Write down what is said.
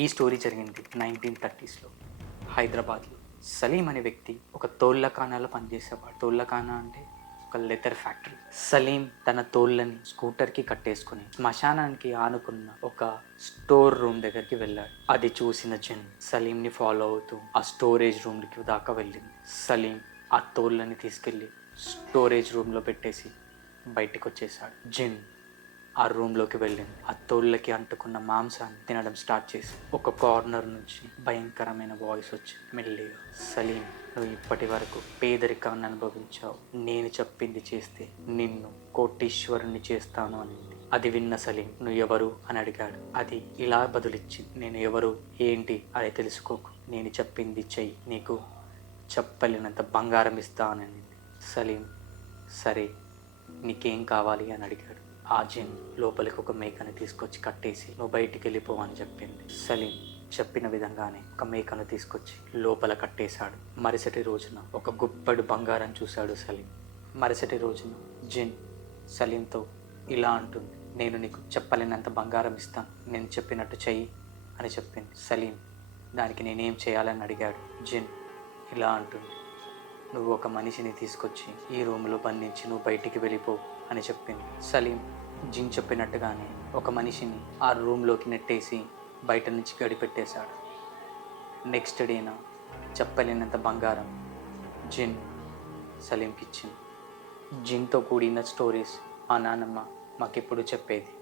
ఈ స్టోరీ జరిగింది 1930స్లో హైదరాబాద్లో. సలీం అనే వ్యక్తి ఒక తోళ్ళఖానాలో పనిచేసేవాడు. తోళ్ళఖానా అంటే ఒక లెదర్ ఫ్యాక్టరీ. సలీం తన తోళ్ళని స్కూటర్కి కట్టేసుకుని శ్మశానానికి ఆనుకున్న ఒక స్టోర్ రూమ్ దగ్గరికి వెళ్ళాడు. అది చూసిన జిన్ సలీంని ఫాలో అవుతూ ఆ స్టోరేజ్ రూమ్కి దాకా వెళ్ళింది. సలీం ఆ తోళ్ళని తీసుకెళ్ళి స్టోరేజ్ రూమ్లో పెట్టేసి బయటికి వచ్చేసాడు. జిన్ ఆ రూమ్లోకి వెళ్ళింది. ఆ తోళ్ళకి అంటుకున్న మాంసాన్ని తినడం స్టార్ట్ చేసి ఒక కార్నర్ నుంచి భయంకరమైన వాయిస్ వచ్చింది మెల్లిగా. సలీం, నువ్వు ఇప్పటి వరకు పేదరికాన్ని అనుభవించావు. నేను చెప్పింది చేస్తే నిన్ను కోటీశ్వరుణ్ణి చేస్తాను అనింది. అది విన్న సలీం, నువ్వు ఎవరు అని అడిగాడు. అది ఇలా బదులిచ్చింది, నేను ఎవరు ఏంటి అదే తెలుసుకోకు, నేను చెప్పింది చెయ్యి, నీకు చెప్పలేనంత బంగారం ఇస్తా అనింది. సలీం, సరే నీకేం కావాలి అని అడిగాడు. ఆ జిన్ లోపలికి ఒక మేకని తీసుకొచ్చి కట్టేసి నువ్వు బయటికి వెళ్ళిపో అని చెప్పింది. సలీం చెప్పిన విధంగానే ఒక మేకను తీసుకొచ్చి లోపల కట్టేశాడు. మరుసటి రోజున ఒక గుప్పెడు బంగారం చూశాడు సలీం. మరుసటి రోజున జిన్ సలీంతో ఇలా అంటుంది, నేను నీకు చెప్పలేనంత బంగారం ఇస్తాను, నేను చెప్పినట్టు చెయ్యి అని చెప్పింది. సలీం దానికి నేనేం చేయాలని అడిగాడు. జిన్ ఇలా అంటుంది, నువ్వు ఒక మనిషిని తీసుకొచ్చి ఈ రూమ్లో బంధించి నువ్వు బయటికి వెళ్ళిపో అని చెప్పింది. సలీం జిన్ చెప్పినట్టుగానే ఒక మనిషిని ఆ రూమ్లోకి నెట్టేసి బయట నుంచి గడిపెట్టేశాడు. నెక్స్ట్ డేన చెప్పలేనంత బంగారం జిన్ సలీంకి ఇచ్చింది. జిన్తో కూడిన స్టోరీస్ మా నాన్నమ్మ మాకెప్పుడు చెప్పేది.